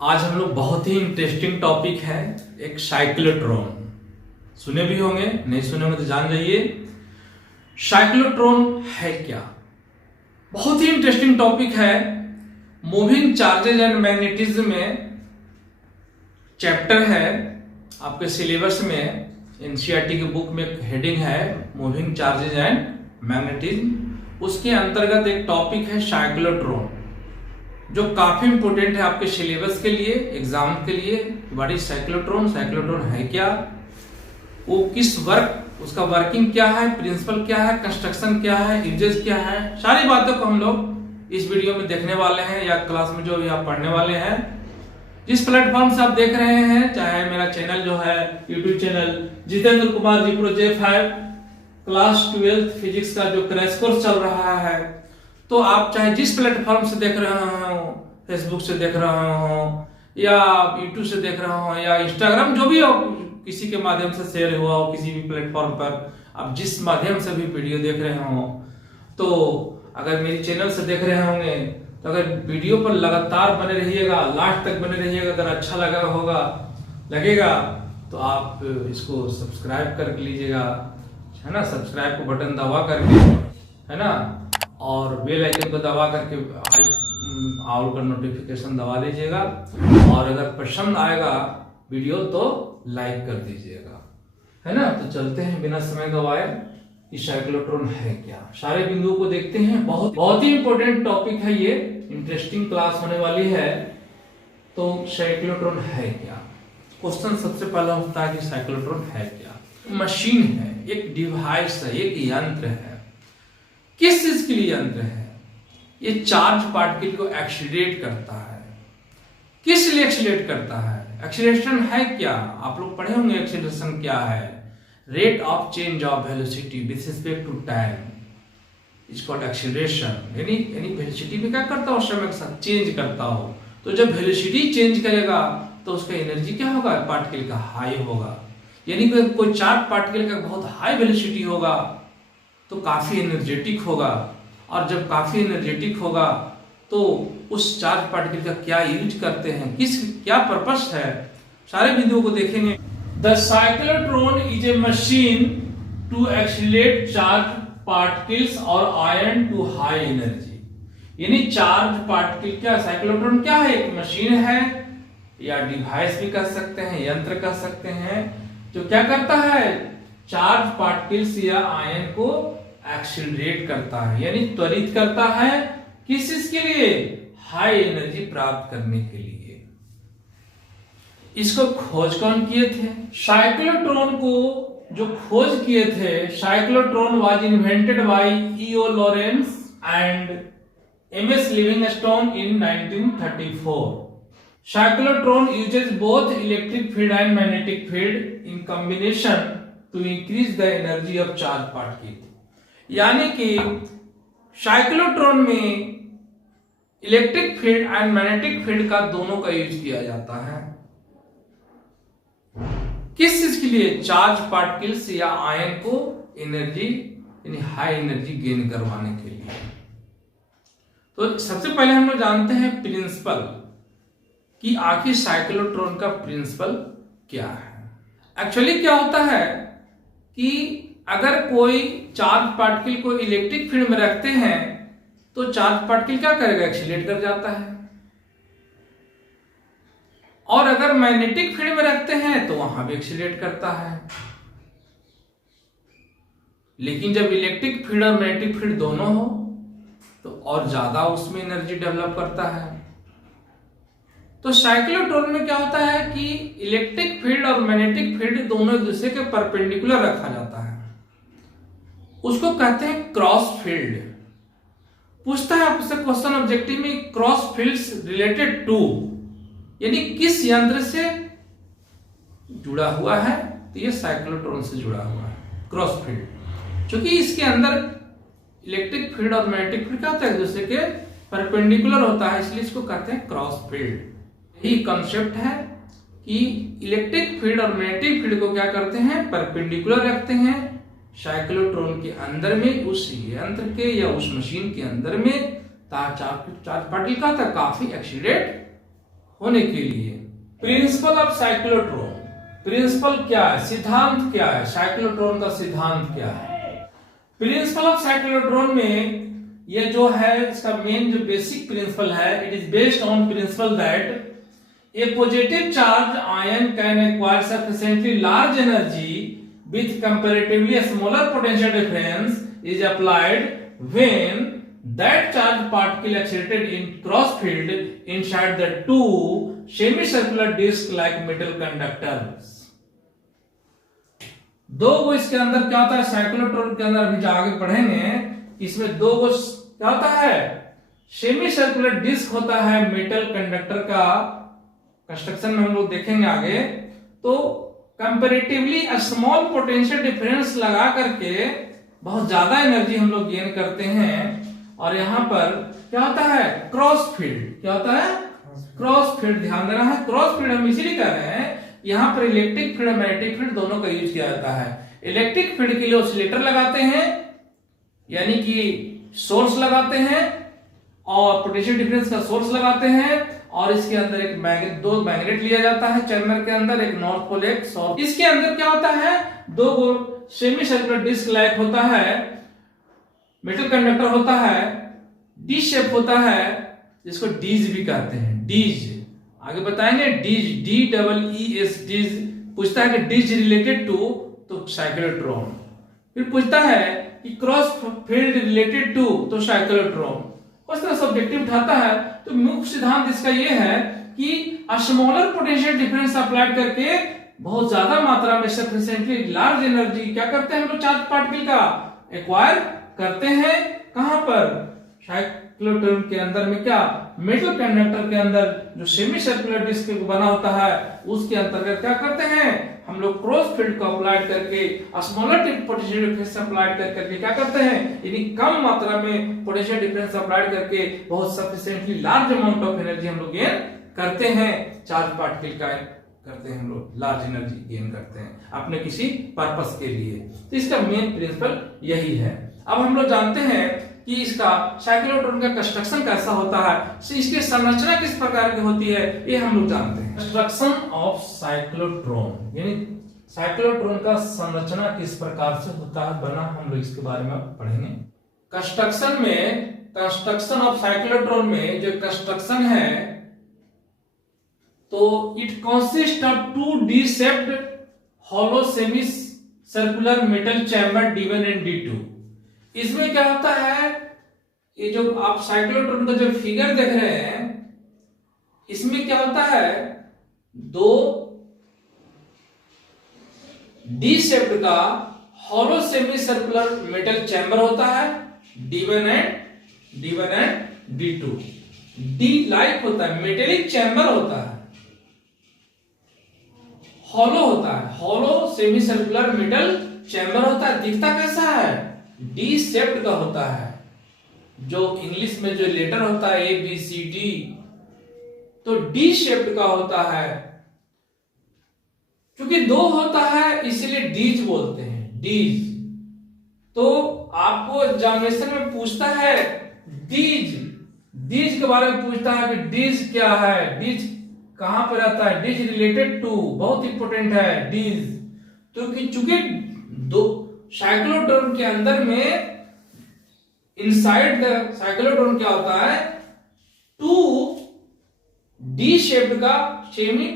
आज हम लोग बहुत ही इंटरेस्टिंग टॉपिक है एक साइक्लोट्रॉन। सुने भी होंगे, नहीं सुने होंगे तो जान जाइए साइक्लोट्रॉन है क्या। बहुत ही इंटरेस्टिंग टॉपिक है। मूविंग चार्जेज एंड मैग्नेटिज्म में चैप्टर है आपके सिलेबस में। एनसीईआरटी की बुक में एक हेडिंग है मूविंग चार्जेज एंड मैग्नेटिज्म। उसके अंतर्गत एक टॉपिक है साइक्लोट्रॉन, जो काफी इंपोर्टेंट है आपके सिलेबस के लिए, एग्जाम के लिए। व्हाट इज साइक्लोट्रॉन, साइक्लोट्रॉन है क्या, वो किस उसका वर्किंग क्या है, प्रिंसिपल क्या है, कंस्ट्रक्शन क्या है, यूजेस क्या है, सारी बातों को हम लोग इस वीडियो में देखने वाले हैं या क्लास में जो भी आप पढ़ने वाले हैं। जिस प्लेटफॉर्म से आप देख रहे हैं, चाहे मेरा चैनल जो है YouTube channel Jitendra Kumar ji pro J5 class 12 physics का जो क्रैश कोर्स चल रहा है, तो आप चाहे जिस प्लेटफॉर्म से देख रहे हो, फेसबुक से देख रहे हो या यूट्यूब से देख रहे हो या इंस्टाग्राम, जो भी हो, किसी के माध्यम से शेयर हुआ हो, किसी भी प्लेटफॉर्म पर आप जिस माध्यम से भी वीडियो देख रहे हो, तो अगर मेरी चैनल से देख रहे होंगे तो अगर वीडियो पर लगातार बने रहिएगा, लास्ट तक बने रहिएगा। अगर अच्छा लगेगा तो आप इसको सब्सक्राइब कर लीजिएगा, है ना। सब्सक्राइब को बटन दबा करके, है ना, और बेल आइकन को दबा करके ऑल का नोटिफिकेशन दबा दीजिएगा। और अगर पसंद आएगा वीडियो तो लाइक कर दीजिएगा, है ना। तो चलते हैं बिना समय गवाए कि साइक्लोट्रॉन है क्या। सारे बिंदुओं को देखते हैं। बहुत ही इंपॉर्टेंट टॉपिक है ये, इंटरेस्टिंग क्लास होने वाली है। तो साइक्लोट्रॉन है क्या। क्वेश्चन सबसे पहला होता है कि साइक्लोट्रॉन है क्या। मशीन है, एक डिवाइस है, एक यंत्र है। किस चीज के लिए यंत्र है? ये चार्ज पार्टिकल को एक्सीलरेट करता है। किस लिए एक्सीलरेट करता है? एक्सीलरेशन है क्या, आप लोग पढ़े होंगे एक्सीलरेशन क्या है। Rate of change of velocity with respect to time is called acceleration. यानी वेलोसिटी में क्या करता हो, समय के साथ चेंज करता हो। तो जब वेलोसिटी चेंज करेगा तो उसका एनर्जी क्या होगा, पार्टिकल का हाई होगा। यानी कोई चार्ज पार्टिकल का बहुत हाई वेलोसिटी होगा तो काफी एनर्जेटिक होगा। और जब काफी एनर्जेटिक होगा तो उस चार्ज पार्टिकल का क्या यूज करते हैं, क्या पर्पस है, सारे बिंदुओं को देखेंगे। The cyclotron is a machine to accelerate charge particles और आयन टू हाई एनर्जी। यानी चार्ज पार्टिकल क्या, साइक्लोट्रॉन क्या है, एक मशीन है या डिवाइस भी कह सकते हैं, यंत्र कह सकते हैं, जो क्या करता है, चार्ज पार्टिकल्स या आयन को एक्सीलरेट करता है, यानी त्वरित करता है। किस चीज के लिए? हाई एनर्जी प्राप्त करने के लिए। इसको खोज कौन किए थे? साइक्लोट्रॉन को जो खोज किए थे, cyclotron was invented by E.O. Lawrence and M.S. Livingstone in 1934। Cyclotron uses both electric field and magnetic field in combination to increase the energy of charged particle। यानी कि साइक्लोट्रॉन में electric field and magnetic field का दोनों का use किया जाता है। किस चीज के लिए? चार्ज पार्टिकल्स या आयन को एनर्जी यानी हाई एनर्जी गेन करवाने के लिए। तो सबसे पहले हम लोग जानते हैं प्रिंसिपल कि आखिर साइक्लोट्रॉन का प्रिंसिपल क्या है। एक्चुअली क्या होता है कि अगर कोई चार्ज पार्टिकल को इलेक्ट्रिक फील्ड में रखते हैं तो चार्ज पार्टिकल क्या करेगा, एक्सीलरेट कर जाता है। और अगर मैग्नेटिक फील्ड में रखते हैं तो वहां भी एक्सीलरेट करता है। लेकिन जब इलेक्ट्रिक फील्ड और मैग्नेटिक फील्ड दोनों हो तो और ज्यादा उसमें एनर्जी डेवलप करता है। तो साइक्लोट्रॉन में क्या होता है कि इलेक्ट्रिक फील्ड और मैग्नेटिक फील्ड दोनों एक दूसरे के परपेंडिकुलर रखा जाता है। उसको कहते हैं क्रॉस फील्ड। पूछता है आपसे क्वेश्चन ऑब्जेक्टिव में, क्रॉस फील्ड्स रिलेटेड टू, यानी किस यंत्र से जुड़ा हुआ है, तो ये साइक्लोट्रॉन से जुड़ा हुआ है क्रॉस फील्ड। क्योंकि इसके अंदर इलेक्ट्रिक फील्ड और मैग्नेटिक फील्ड क्या होता है, एक दूसरे के परपेंडिकुलर होता है, इसलिए इसको कहते हैं क्रॉस फील्ड। यही कंसेप्ट है कि इलेक्ट्रिक फील्ड और मैग्नेटिक फील्ड को क्या करते हैं, परपेंडिकुलर रखते हैं साइक्लोट्रॉन के अंदर में, उस यंत्र के या उस मशीन के अंदर में, ताकि चार्ज पार्टिकल का काफी एक्सीलरेट होने के लिए। प्रिंसिपल ऑफ साइक्लोट्रॉन, प्रिंसिपल क्या है, सिद्धांत क्या है, साइक्लोट्रॉन का सिद्धांत क्या है। प्रिंसिपल ऑफ साइक्लोट्रॉन में ये जो है इसका मेन जो बेसिक प्रिंसिपल है, it is based on principal that a positive charged ion can acquire sufficiently large energy with comparatively smaller potential difference is applied when that charged particle accelerated in cross field inside the two semicircular disc like metal conductors। दो गो इसके अंदर क्या होता है, cyclotron के अंदर अभी जो आगे पढ़ेंगे इसमें दो गो क्या होता है, सेमी सर्कुलर डिस्क होता है मेटल कंडक्टर का, कंस्ट्रक्शन में हम लोग देखेंगे आगे। तो कंपैरेटिवली स्मॉल पोटेंशियल डिफरेंस लगा करके बहुत ज्यादा एनर्जी हम लोग गेन करते हैं। और यहां पर क्या होता है, क्रॉस फील्ड, क्या होता है, क्रॉस फील्ड। ध्यान देना है, क्रॉस फील्ड हम इसीलिए कर रहे हैं, यहां पर इलेक्ट्रिक फील्ड मैग्नेटिक फील्ड दोनों का यूज किया जाता है। इलेक्ट्रिक फील्ड के लिए ऑसिलेटर लगाते हैं, यानी कि सोर्स लगाते हैं और पोटेंशियल डिफरेंस का सोर्स लगाते हैं, और इसके अंदर एक मैग्नेट, दो मैग्नेट लिया जाता है चैम्बर के अंदर, एक नॉर्थ पोल एक साउथ। इसके अंदर क्या होता है, दो गो सेमी सर्कुलर डिस्क लाइक होता है, मेटल कंडक्टर होता है, डी शेप होता है, जिसको डीज भी कहते हैं, डीज आगे बताएंगे। डीज, डी डबल ई एस, डीज पूछता है कि डीज रिलेटेड टू, तो साइक्लोट्रॉन। फिर पूछता है कि क्रॉस फील्ड रिलेटेड टू, तो साइक्लोट्रॉन। उस तरह सब्जेक्टिव उठाता है। तो मुख्य सिद्धांत इसका यह है कि स्मॉलर पोटेंशियल डिफरेंस अप्लाई करके बहुत ज्यादा मात्रा में सफिशिएंटली लार्ज एनर्जी क्या करते हैं हम लोग, चार्ज पार्टिकल का एक्वायर करते हैं। कहां पर, साइक्लोट्रॉन के अंदर में, क्या मेटल कंडक्टर के अंदर जो सेमी सर्कुलर डिस्क बना होता है उसके अंतर्गत क्या करते हैं हम लोग, क्रॉस फील्ड को अप्लाई करके स्मॉलर पोटेंशियल डिफरेंस अप्लाई करके क्या करते हैं, यानी कम मात्रा में पोटेंशियल डिफरेंस अप्लाई करके बहुत sufficiently large amount of energy हम लोग गेन करते हैं, चार्ज पार्टिकल का करते हैं हम लोग, लार्ज एनर्जी गेन करते हैं अपने किसी पर्पस के लिए। तो इसका मेन प्रिंसिपल यही है। अब हम लोग जानते हैं कि इसका साइक्लोट्रॉन का कंस्ट्रक्शन कैसा होता है, इसकी संरचना किस प्रकार की होती है, ये हम लोग जानते हैं। कंस्ट्रक्शन ऑफ साइक्लोट्रॉन, यानी साइक्लोट्रॉन का संरचना किस प्रकार से होता है, बना, हम लोग इसके बारे में पढ़ेंगे। कंस्ट्रक्शन में, कंस्ट्रक्शन ऑफ साइक्लोट्रॉन में जो कंस्ट्रक्शन है, तो it consist of two D shaped hollow semi circular metal chamber D1 and D2। इसमें क्या होता है, ये जो आप साइक्लोट्रॉन का जो फिगर देख रहे हैं, इसमें क्या होता है, दो डी शेप्ड का hollow semi circular metal chamber होता है, D1 and D2। D like होता है, मेटेलिक चैम्बर होता है, हॉलो होता है, hollow semi circular metal chamber होता है। दिखता कैसा है, डी शेप्ड का होता है, जो इंग्लिश में जो लेटर होता है ABCD, तो डी शेप्ड का होता है। क्योंकि दो होता है इसलिए डीज बोलते हैं, डीज। तो आपको एग्जामिनेशन में पूछता है डीज, डीज के बारे में पूछता है कि डीज क्या है, डीज कहां पर आता है, डीज रिलेटेड टू, बहुत इंपोर्टेंट है डीज। तो चूंकि दो साइक्लोट्रॉन के अंदर में इनसाइड द साइक्लोट्रॉन क्या होता है, टू डी शेप्ड का semi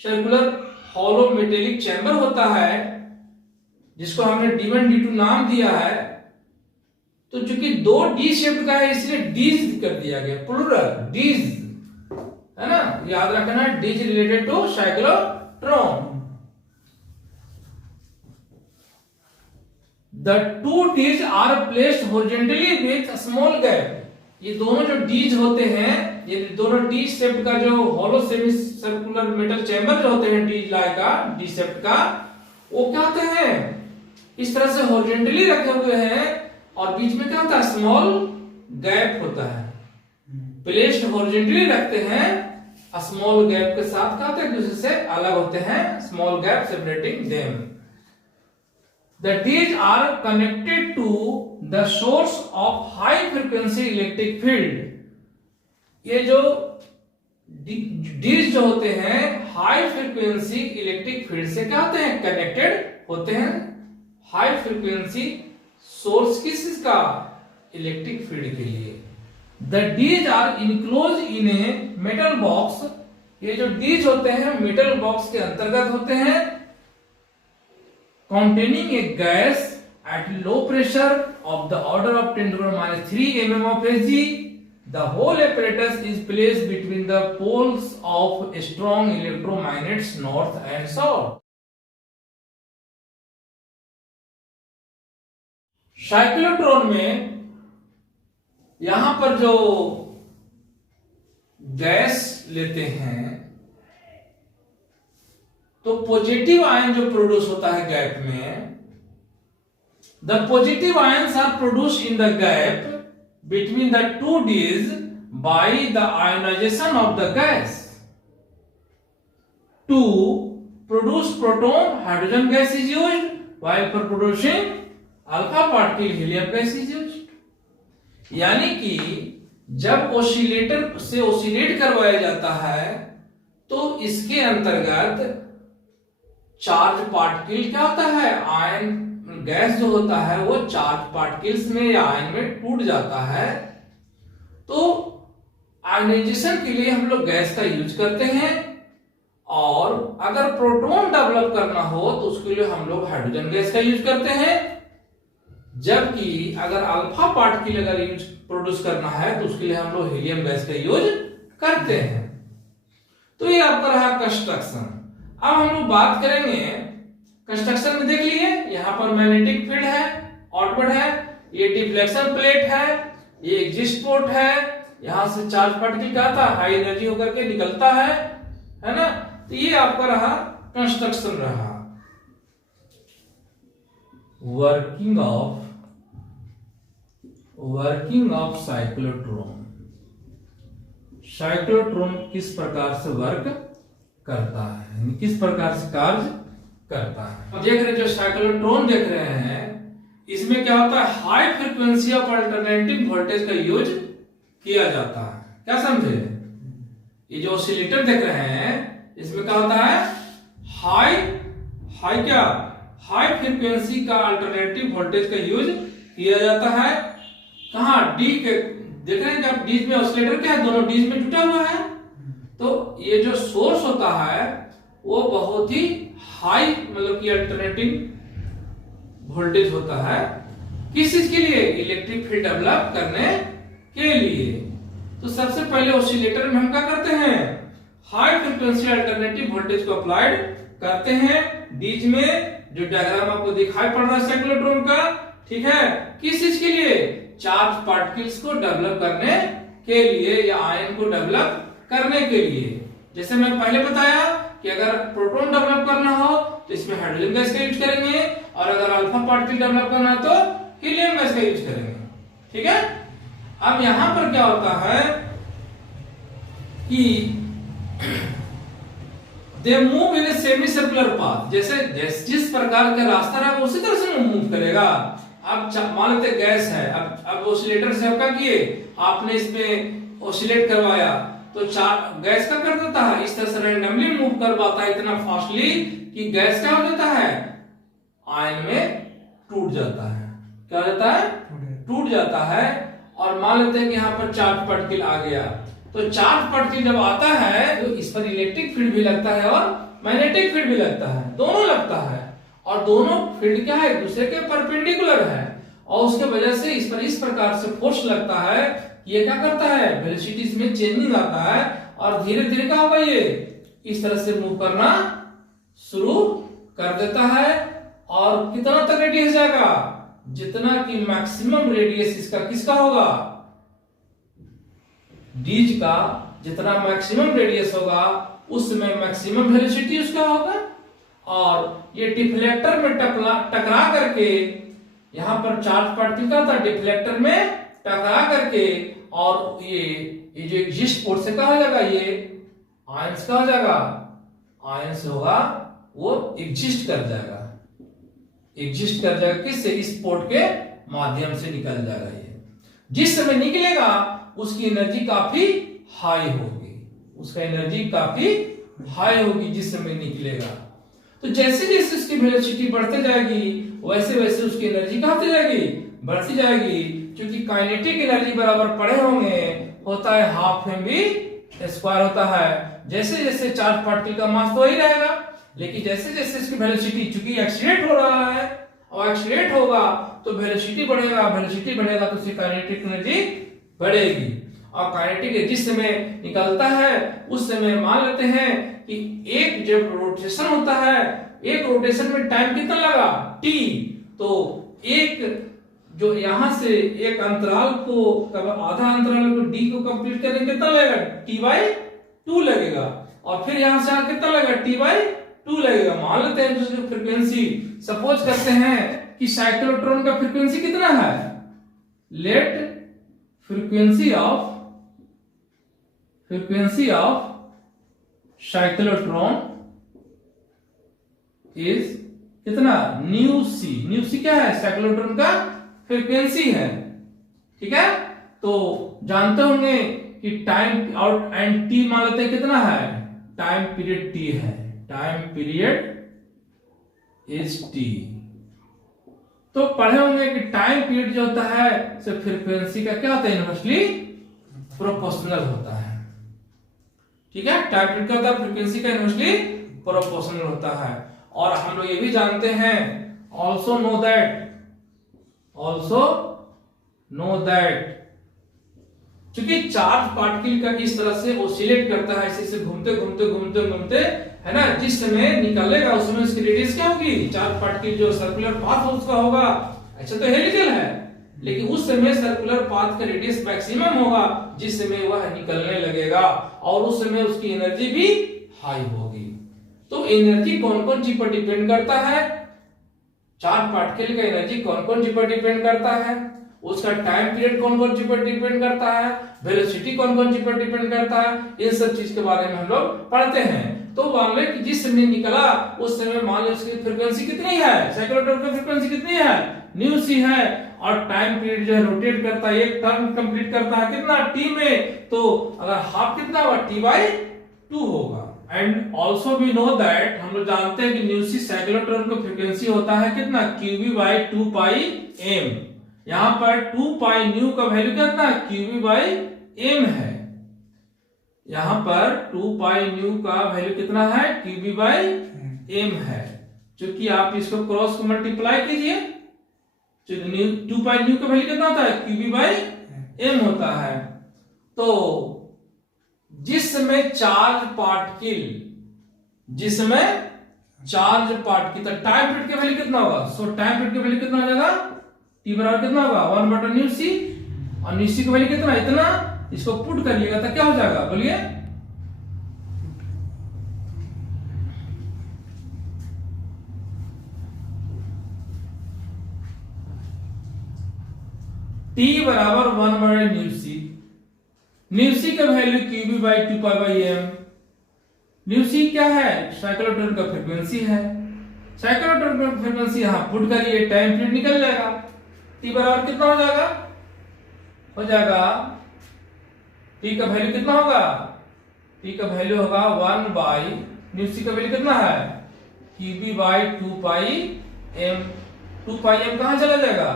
circular hollow metallic chamber होता है, जिसको हमने D1 D2 नाम दिया है। तो चूंकि दो डी शेप्ड का है इसलिए डीज कर दिया गया, प्लूरल डीज, है ना, याद रखना, D's related to cyclotron. The two D's are placed horizontally with a small gap। ये दोनों जो D's होते हैं, ये दोनों D शेप का जो hollow semi circular metal chamber जो होते हैं D लाइक का, D शेप का, वो क्या होते हैं, इस तरह से हॉरिजॉन्टली रखे हुए हैं, और बीच में क्या होता है, स्मॉल गैप होता है। प्लेस्ड हॉरिजॉन्टली रखते हैं, स्मॉल गैप के साथ क्या होता है, एक दूसरे से अलग होते हैं, small gap separating them. The D's are connected to the source of high frequency electric field। ये जो डीज जो होते हैं हाई फ्रीक्वेंसी इलेक्ट्रिक फील्ड से क्या होते हैं, कनेक्टेड होते हैं। हाई फ्रीक्वेंसी सोर्स किस का, इलेक्ट्रिक फील्ड के लिए। The dees are enclose in a metal box, ये जो डीज होते हैं मेटल बॉक्स के अंतर्गत होते हैं। containing a gas at low pressure of the order of 10 to the minus 3 mm of Hg. The whole apparatus is placed between the poles of strong electromagnets north and south. Cyclotron में यहां पर जो gas लेते हैं तो positive ion जो produce होता है गैप में, the positive ions are produce in the gap between the two dees by the ionisation of the gas to produce proton hydrogen gas is used while for producing alpha particle helium gas is used. यानी कि जब oscillator से oscillate करवाया जाता है तो इसके अंतर्गत चार्ज पार्टिकल क्या होता है, आयन गैस जो होता है वो चार्ज पार्टिकल्स में या आयन में टूट जाता है। तो आयनाइजेशन के लिए हम लोग गैस का यूज करते हैं, और अगर प्रोटॉन डेवलप करना हो तो उसके लिए हम लोग हाइड्रोजन गैस का यूज करते हैं। जबकि अगर अल्फा पार्टिकल अगर यूज प्रोड्यूस करना है तो उसके लिए हम लोग हीलियम गैस का यूज करते हैं। तो ये आपका रहा कंस्ट्रक्शन। अब हम लोग बात करेंगे कंस्ट्रक्शन में, देख लिए यहां पर मैग्नेटिक फील्ड है, आउटवर्ड है, ये डिफ्लेक्शन प्लेट है, ये एग्जिस्ट पोर्ट है, यहां से चार्ज पार्टिकल क्या था, हाई एनर्जी होकर के निकलता है ना। तो ये आपका रहा कंस्ट्रक्शन रहा। Working of cyclotron. साइक्लोट्रॉन किस प्रकार से वर्क करता है, किस प्रकार से कार्य करता है। अब देख रहे जो साइक्लोट्रॉन देख रहे हैं इसमें क्या होता है, high frequency of alternating voltage का यूज किया जाता है। क्या समझे, ये जो ऑसिलेटर देख रहे हैं इसमें क्या होता है, हाई फ्रीक्वेंसी का अल्टरनेटिव वोल्टेज का यूज किया जाता है। कहा डी के देख रहे हैं कि डीज में ऑसिलेटर क्या है, दोनों डीज में जुटा हुआ है। तो ये जो सोर्स होता है वो बहुत ही हाई मतलब कि अल्टरनेटिव वोल्टेज होता है। किस चीज के लिए, इलेक्ट्रिक फील्ड डेवलप करने के लिए। तो सबसे पहले ऑसिलेटर में हम क्या करते हैं, हाई फ्रीक्वेंसी अल्टरनेटिव वोल्टेज को अप्लाइड करते हैं डीज में। जो डायग्राम आपको दिखाई पड़ रहा है साइक्लोट्रॉन का, ठीक है, किस चीज के लिए, चार्ज पार्टिकल्स को डेवलप करने के लिए या आयन को डेवलप करने के लिए। जैसे मैं पहले बताया कि अगर प्रोटॉन डेवलप करना हो तो इसमें हाइड्रोजन गैस का यूज करेंगे, और अगर अल्फा पार्टिकल डेवलप करना है तो हीलियम गैस का यूज करेंगे। ठीक है। अब यहां पर क्या होता है कि they move in a semi circular path. जैसे जिस प्रकार का रास्ता रहा उसी तरह से मूव करेगा। अब मान लेते गैस है, अब ऑसिलेटर से क्या किए, आपने इसमें ऑसिलेट करवाया तो गैस का कर देता है, इस तरह से रैंडमली मूव कर पाता है इतना फास्टली कि गैस क्या हो जाता है, आयन में टूट जाता है। क्या हो जाता है, टूट जाता है। और मान लेते हैं कि यहाँ पर चार्ज पार्टिकल आ गया, तो चार्ज पार्टिकल जब आता है तो इस पर इलेक्ट्रिक फील्ड भी लगता है और मैग्नेटिक फील्ड भी लगता है, दोनों लगता है। और दोनों फील्ड क्या है, एक दूसरे के परपेंडिकुलर है, और उसके वजह से इस पर इस प्रकार से फोर्स लगता है, ये क्या करता है, वेलोसिटी इसमें चेंजिंग आता है, और धीरे धीरे क्या होगा, ये इस तरह से मूव करना शुरू कर देता है। और कितना तक रेडियस जाएगा, जितना कि मैक्सिमम रेडियस इसका किसका होगा, डीज का जितना मैक्सिमम रेडियस होगा उसमें मैक्सिमम वेलोसिटी उसका होगा। और ये डिफ्लेक्टर में टकरा करके, यहां पर चार्ज पार्टिकल था, डिफ्लेक्टर में टकरा करके, और ये जो एग्जिस्ट पोर्ट से क्या हो जाएगा, ये आयंस का हो जाएगा, आयंस होगा वो एग्जिस्ट कर जाएगा, एग्जिस्ट कर जाएगा किससे, इस पोर्ट के माध्यम से निकल जाएगा। ये जिस समय निकलेगा उसकी एनर्जी काफी हाई होगी, उसका एनर्जी काफी हाई होगी जिस समय निकलेगा। तो जैसे जैसे उसकी वेलोसिटी बढ़ते जाएगी वैसे वैसे उसकी एनर्जी कहाँ होती जाएगी, बढ़ती जाएगी। क्योंकि काइनेटिक एनर्जी बराबर पढ़े होंगे, होता है हाफ एम वी स्क्वायर होता है। जैसे जैसे चार्ज पार्टिकल का मास तो वही रहेगा, लेकिन जैसे जैसे इसकी वेलोसिटी, चूंकि एक्सीलरेट हो रहा है और एक्सीलरेट होगा तो वेलोसिटी बढ़ेगा, वेलोसिटी बढ़ेगा तो उसकी काइनेटिक एनर्जी बढ़ेगी। और काइनेटिक जिस समय निकलता है उस समय मान लेते हैं कि एक जब रोटेशन होता है, एक रोटेशन में टाइम कितना लगा t, तो एक जो यहां से एक अंतराल को आधा अंतराल को d को कंप्लीट करने कितना लगेगा, t/2 लगेगा। और फिर यहां से कितना लगेगा, t/2 लगेगा। मान लेते हैं जो फ्रीक्वेंसी, सपोज करते हैं कि साइक्लोट्रॉन का फ्रीक्वेंसी कितना है, let frequency of cyclotron is कितना, न्यू सी क्या है, साइक्लोट्रॉन का फ्रीक्वेंसी है। ठीक है, तो जानते होंगे कि टाइम और एंड टी मान लेते हैं कितना है, टाइम पीरियड टी है, टाइम पीरियड इज टी। तो पढ़े होंगे कि टाइम पीरियड जो होता है से फ्रीक्वेंसी का क्या होता है, इनवर्सली प्रोपोर्शनल होता है। ठीक है, टाइम पीरियड क्या होता है, फ्रीक्वेंसी का इनवर्सली प्रोपोर्शनल होता है। और हम लोग ये भी जानते हैं, ऑल्सो नो दैट क्योंकि चार्ज पार्टिकल का इस तरह से ओसिलेट करता है, ऐसे घूमते है ना, जिस समय निकलेगा उस समय उसकी रेडियस क्या होगी, चार्ज पार्टिकल जो सर्कुलर पाथ उसका होगा, अच्छा तो हेलिकल है, लेकिन उस समय सर्कुलर पाथ का रेडियस मैक्सिमम होगा जिस समय वह निकलने लगेगा, और उस समय उसकी एनर्जी भी हाई होगी। तो एनर्जी कौन कौन चीज पर डिपेंड करता है, चार्ज पार्टिकल का एनर्जी कौन कौन चीज पर डिपेंड करता है, उसका टाइम पीरियड कौन कौन चीज पर डिपेंड करता है, वेलोसिटी कौन कौन चीज पर डिपेंड करता है, इन सब चीज के बारे में हम लोग पढ़ते हैं। तो मान लो कि जिस समय निकला उस समय मान लो उसकी फ्रीक्वेंसी कितनी है, साइक्लोट्रॉन की फ्रीक्वेंसी कितनी है, न्यू सी है, और टाइम पीरियड जो है रोटेट करता है, एक टर्न कंप्लीट करता है कितना, टी में, तो अगर हाफ कितना होगा, t/2 होगा। And also we know that, हम लोग जानते हैं कि न्यू सी साइक्लोट्रॉन का फ्रीक्वेंसी होता है कितना, qv/2πm। यहां पर 2π न्यू का वैल्यू कितना, qv/m है। यहां पर 2π न्यू का वैल्यू कितना है, qv/m है। क्योंकि आप इसको क्रॉस को मल्टीप्लाई कीजिए, 2π न्यू का वैल्यू कितना होता है, qv/m होता है। तो जिस समय चार्ज पार्टिकल तो टाइम पीरियड का वैल्यू कितना होगा, सो टाइम पीरियड का वैल्यू कितना हो जाएगा, t बराबर कितना होगा, 1/न्यू सी, और न्यू सी का वैल्यू कितना, इतना, इसको पुट करिएगा तो क्या हो जाएगा, बोलिए, t बराबर 1/न्यू सी, न्यू सी का वैल्यू qv/2πm। न्यू सी क्या है, साइक्लोट्रॉन का फ्रीक्वेंसी है, साइक्लोट्रॉन का फ्रीक्वेंसी यहां पुट करिए, टाइम पीरियड निकल जाएगा, t बराबर कितना हो जाएगा, t का वैल्यू कितना होगा, t का वैल्यू होगा 1/न्यू सी का वैल्यू कितना है, qv/2πm। 2πm कहां चला जाएगा,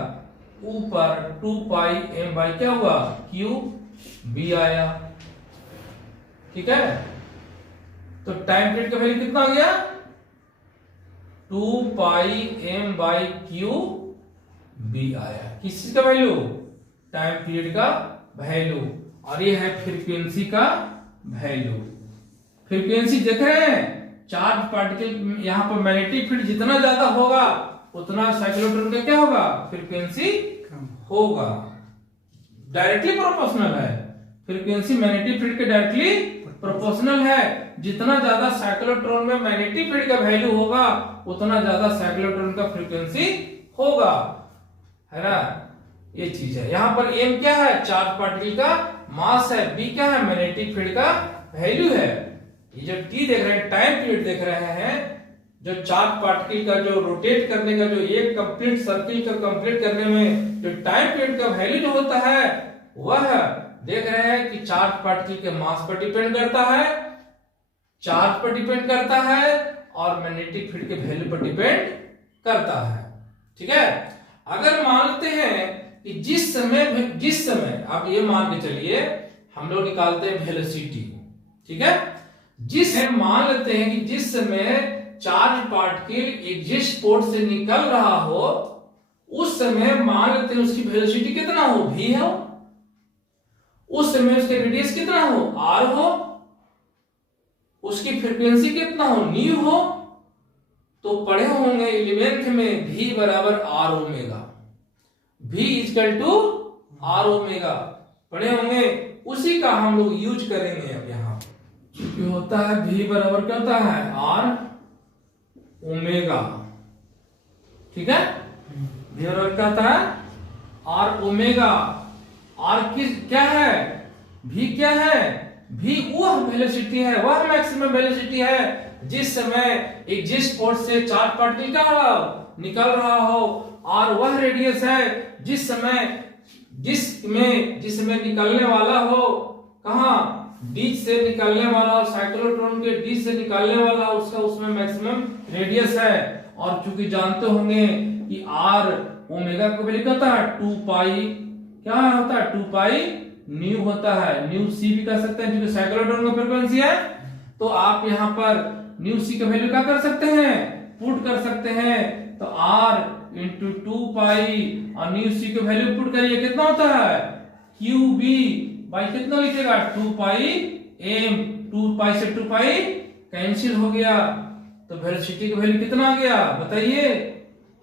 ऊपर, 2πm बाई क्या हुआ, qb आया। ठीक है, तो टाइम पीरियड का वैल्यू कितना आ गया, 2πm/qb आया। किस चीज का वैल्यू, टाइम पीरियड का वैल्यू, और ये है फ्रीक्वेंसी का वैल्यू। फ्रीक्वेंसी देख रहे हैं, चार्ज पार्टिकल यहाँ पर मैग्नेटिक फील्ड जितना ज्यादा होगा उतना साइक्लोट्रॉन का क्या होगा, फ्रीक्वेंसी होगा, डायरेक्टली प्रोपोर्शनल है, फ्रीक्वेंसी मैग्नेटिक फील्ड के डायरेक्टली प्रोपोर्शनल है। जितना ज्यादा साइक्लोट्रॉन में मैग्नेटिक फील्ड का वैल्यू होगा उतना ज्यादा साइक्लोट्रॉन का फ्रीक्वेंसी होगा, है ना, ये चीज है। यहां पर m क्या है, चार्ज पार्टिकल का मास है, b क्या है, मैग्नेटिक फील्ड का वैल्यू है। ये जो t देख रहे हैं, टाइम पीरियड देख रहे हैं, जो चार्ज पार्टिकल का जो रोटेट करने का, जो एक कंप्लीट सर्किल का कंप्लीट करने में जो टाइम पीरियड का वैल्यू जो होता है वह देख रहे हैं कि चार्ज पार्टिकल के मास पर डिपेंड करता है, चार्ज पर डिपेंड करता है और मैग्नेटिक फील्ड के वैल्यू पर डिपेंड करता है। ठीक है, अगर मानते हैं कि जिस समय आप ये मान के चलिए, हम लोग निकालते हैं वेलोसिटी। ठीक है, मान लेते हैं कि जिस समय चार्ज पार्टिकल एग्जिट पोर्ट से निकल रहा हो, उस समय मान लेते हैं उसकी वेलोसिटी कितना हो, v हो। उस समय उसके रेडियस कितना हो, r हो। उसकी फ्रीक्वेंसी कितना हो, न्यू हो। तो पढ़े होंगे 11th में v बराबर r omega, v equal to r omega पढ़े होंगे। उसी का हम लोग यूज करेंगे अब यहाँ, क्योंकि होता है v बराबर क्या होता है, r ओमेगा। ठीक है, v बराबर क्या होता है, r ओमेगा। r क्या है, v क्या है, v वह वेलोसिटी है, वह मैक्सिमम वेलोसिटी है जिस समय एग्जिट पोर्ट से चार्ज पार्टिकल क्या निकल रहा हो, और वह रेडियस है जिसमें निकलने वाला हो, कहां, डिश से निकलने वाला, साइक्लोट्रॉन के डिश से निकलने वाला उसका उसमें मैक्सिमम रेडियस है। और चूंकि जानते होंगे कि r ओमेगा को वैल्यू होता है 2 पाई, क्या होता है, 2 पाई न्यू होता है, न्यू सी भी कर सकते हैं क्योंकि साइक्लोट्रॉन का फ्रीक्वेंसी है। तो आप यहाँ पर न्यू सी का वैल्यू क्या कर सकते हैं, पुट कर सकते हैं। तो r इंटू 2 पाई और न्यू सी का वैल्यू पुट करिए, कितना होता है, क्यू बी बाई कितना लिखेगा, 2 पाई m। 2 पाई से 2 पाई कैंसिल हो गया, तो वेलोसिटी का वैल्यू कितना आ गया बताइए,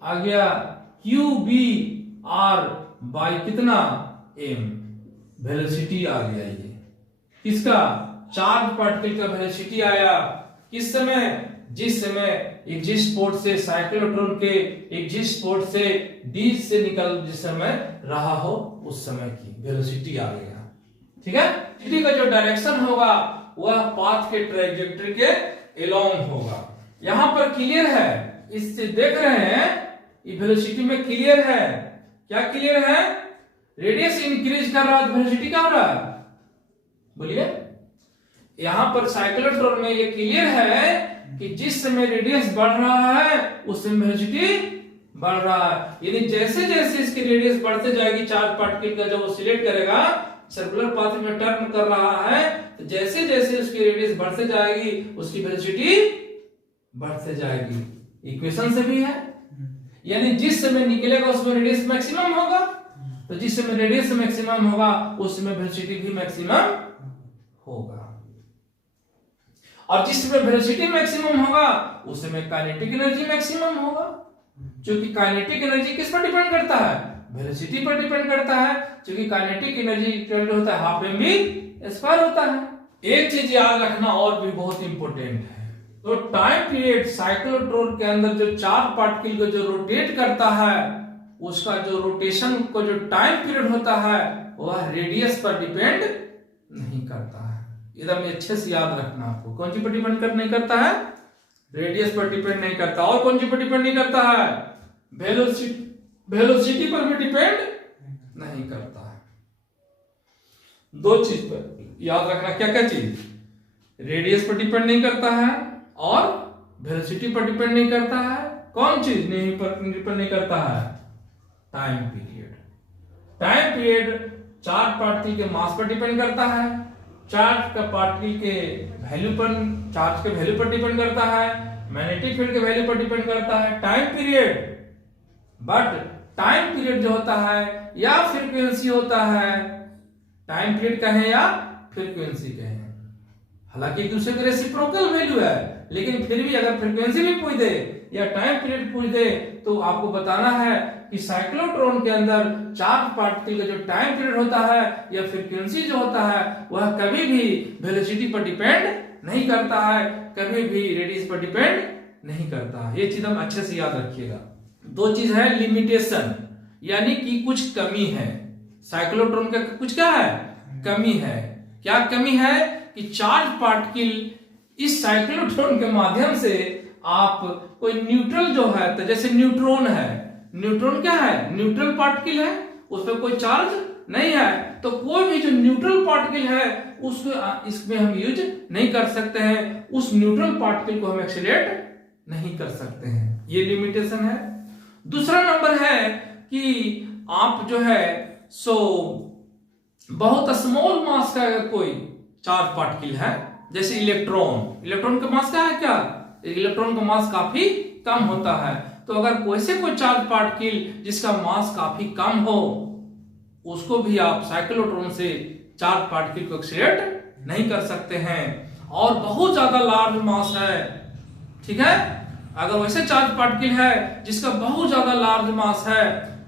आ गया क्यू बी आर बाई कितना m। वेलोसिटी आ गया, ये किसका, चार्ज पार्टिकल का वेलोसिटी आया। किस समय, जिस समय एग्जिट पोर्ट से साइक्लोट्रॉन के एग्जिट पोर्ट से डिश से निकल जिस समय रहा हो, उस समय की वेलोसिटी आ गया। ठीक है, वेलोसिटी का जो डायरेक्शन होगा वह पाथ के ट्रैजेक्टरी के एलोंग होगा। यहां पर क्लियर है, इससे देख रहे हैं ये वेलोसिटी में क्लियर है, क्या क्लियर है, रेडियस इंक्रीज कर रहा है तो वेलोसिटी क्या हो रहा है, बोलिए। यहां पर साइक्लोट्रॉन में ये क्लियर है कि जिस समय रेडियस बढ़ रहा है उस समय वेलोसिटी बढ़ रहा है। यानी जैसे जैसे इसकी रेडियस बढ़ते जाएगी, चार्ज पार्टिकल का जब वो सिलेक्ट करेगा, सर्कुलर पाथ में टर्न कर रहा है, तो जैसे जैसे उसकी रेडियस बढ़ते जाएगी उसकी वेलोसिटी बढ़ते जाएगी। इक्वेशन से भी है, यानी जिस समय निकलेगा उसमें रेडियस मैक्सिमम होगा, तो जिस समय रेडियस मैक्सिमम होगा उस समय वेलोसिटी भी मैक्सिमम होगा, और जिस समय वेलोसिटी मैक्सिमम होगा उस समय काइनेटिक एनर्जी मैक्सिमम होगा। क्योंकि काइनेटिक एनर्जी किस पर डिपेंड करता है, वेलोसिटी पर डिपेंड करता है। क्योंकि काइनेटिक एनर्जी इक्वल होता है हाफ एम वी स्क्वायर होता है। एक चीज याद रखना और भी बहुत इंपॉर्टेंट है, तो टाइम पीरियड साइक्लोट्रॉन के अंदर जो चार्ज पार्टिकल को जो रोटेट करता है, उसका जो रोटेशन को जो टाइम पीरियड होता है वह रेडियस पर डिपेंड नहीं करता है। एकदम अच्छे से याद रखना आपको, कौन सी पर डिपेंड नहीं करता है, रेडियस पर डिपेंड नहीं करता। और कौन सी पर डिपेंड नहीं करता है, वेलोसिटी पर भी डिपेंड नहीं करता है। दो चीज पर याद रखना, क्या क्या चीज, रेडियस पर डिपेंड नहीं करता है और वेलोसिटी पर डिपेंड नहीं करता है। कौन चीज नहीं पर डिपेंड नहीं करता है, time period. Time period charge particle के मास पर डिपेंड करता है, चार्ज का पार्टिकल के वैल्यू पर, चार्ज के वैल्यू पर डिपेंड करता है, मैग्नेटिक फील्ड के वैल्यू पर डिपेंड करता है time period. But time period जो होता है या फ्रीक्वेंसी होता है, टाइम पीरियड कहें या फ्रीक्वेंसी कहें, हालांकि एक दूसरे के रेसिप्रोकल वैल्यू है, लेकिन फिर भी अगर फ्रीक्वेंसी भी पूछ दे या टाइम पीरियड पूछ दे तो आपको बताना है कि साइक्लोट्रॉन के अंदर चार्ज पार्टिकल का जो टाइम पीरियड होता है या फ्रीक्वेंसी जो होता है वह कभी भी वेलोसिटी पर डिपेंड नहीं करता है, कभी भी रेडियस पर डिपेंड नहीं करता है। ये चीज हम अच्छे से याद रखिएगा। दो चीज है, लिमिटेशन, यानी कि कुछ कमी है, साइक्लोट्रॉन का कुछ क्या है, कमी है। क्या कमी है कि चार्ज पार्टिकल इस साइक्लोट्रॉन के माध्यम से आप कोई न्यूट्रल जो है, तो जैसे न्यूट्रॉन है, न्यूट्रॉन क्या है, न्यूट्रल पार्टिकल है, उस पर कोई चार्ज नहीं है, तो कोई भी जो न्यूट्रल पार्टिकल है उसको इसमें हम यूज नहीं कर सकते हैं, उस न्यूट्रल पार्टिकल को हम एक्सीलरेट नहीं कर सकते हैं, ये लिमिटेशन है। दूसरा नंबर है कि आप जो है सो बहुत स्मॉल मास का अगर कोई चार्ज पार्टिकल है, जैसे इलेक्ट्रॉन का मास क्या है, क्या इलेक्ट्रॉन का मास काफी कम होता है, तो अगर कोई चार्ज पार्टिकल जिसका मास काफी कम हो उसको भी आप साइक्लोट्रॉन से चार्ज पार्टिकल को एक्सीलरेट नहीं कर सकते हैं। और बहुत ज्यादा लार्ज मास है, ठीक है, अगर वैसे चार्ज पार्टिकल है जिसका बहुत ज्यादा लार्ज मास है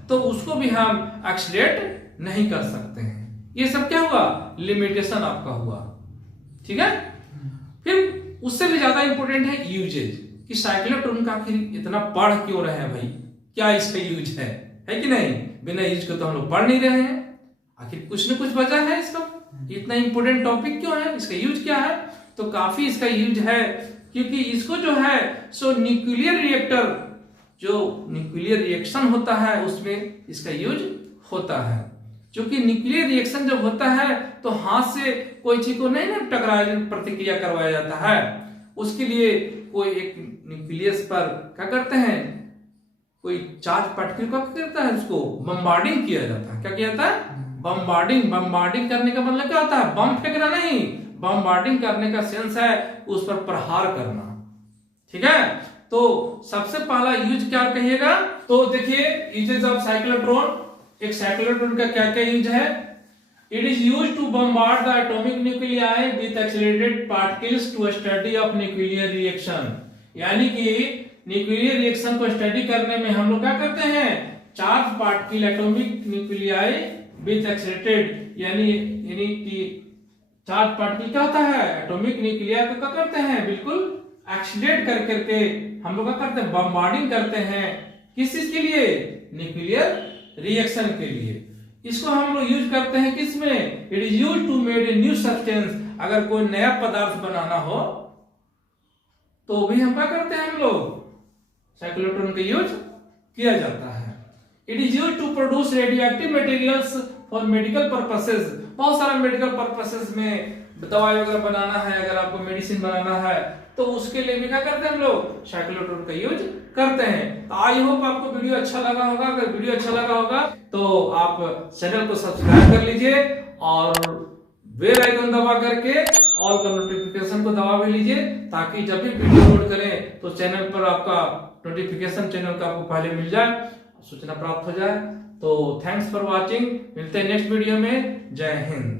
तो उसको भी हम एक्सीलरेट नहीं कर सकते हैं। ये सब क्या हुआ, लिमिटेशन आपका हुआ, ठीक है। फिर उससे भी ज्यादा इंपॉर्टेंट है यूजेज, कि साइक्लोट्रॉन का आखिर इतना पढ़ क्यों रहे हैं भाई, क्या इसका यूज है कि नहीं, बिना यूज के तो हम लोग पढ़ नहीं रहे हैं, आखिर कुछ न कुछ वजह है इसका, इतना इंपॉर्टेंट टॉपिक क्यों है, इसका यूज क्या है, तो काफी इसका यूज है, क्योंकि इसको जो है सो न्यूक्लियर रिएक्टर, जो न्यूक्लियर रिएक्शन होता है उसमें इसका यूज होता है। क्योंकि न्यूक्लियर रिएक्शन जब होता है तो हाथ से कोई चीज को नहीं ना टकराया प्रतिक्रिया करवाया जाता है, उसके लिए कोई एक न्यूक्लियस पर क्या करते हैं, कोई चार्ज पार्टिकल को क्या करता है, उसको बम्बार्डिंग किया जाता है। क्या किया जाता है, बम्बार्डिंग करने का मतलब क्या होता है, बम फेंकना नहीं, बम्बार्डिंग करने का सेंस है उस पर प्रहार करना, ठीक है। तो सबसे पहला यूज क्या कहिएगा, तो देखिए यूजेस ऑफ साइक्लोट्रॉन, एक साइक्लोट्रॉन का क्या क्या यूज है, it is used to bombard the atomic nuclei with accelerated particles to study of nuclear reaction, यानी कि न्यूक्लियर रिएक्शन को स्टडी करने में हम लोग क्या करते हैं, charge particle atomic nuclei with accelerated, यानी कि चार्ज पार्टिकल क्या होता है, एटॉमिक न्यूक्लियाई को क्या करते हैं, बिल्कुल एक्सीलरेट कर करके हम लोग क्या करते हैं, बम्बार्डिंग करते हैं, किस चीज के लिए, न्यूक्लियर रिएक्शन के लिए। इसको हम लोग यूज करते हैं किसमें, it is used to made a new substance, अगर कोई नया पदार्थ बनाना हो तो भी हम क्या करते हैं, हम लोग साइक्लोट्रॉन का यूज किया जाता है। It is used to produce radioactive materials for medical purposes, बहुत सारा मेडिकल पर्पसेस में दवाई वगैरह बनाना है, अगर आपको मेडिसिन बनाना है तो उसके लिए भी क्या करते हैं हम लोग, साइक्लोट्रॉन का यूज करते हैं। तो आई होप आपको वीडियो अच्छा लगा होगा, अगर वीडियो अच्छा लगा होगा तो आप चैनल को सब्सक्राइब कर लीजिए और बेल आइकन दबा करके ऑल का नोटिफिकेशन को दबा भी लीजिए, ताकि जब भी वीडियो अपलोड करें तो चैनल पर आपका नोटिफिकेशन चैनल का आपको पहले मिल जाए, सूचना प्राप्त हो जाए। तो थैंक्स फॉर वॉचिंग, मिलते हैं नेक्स्ट वीडियो में, जय हिंद।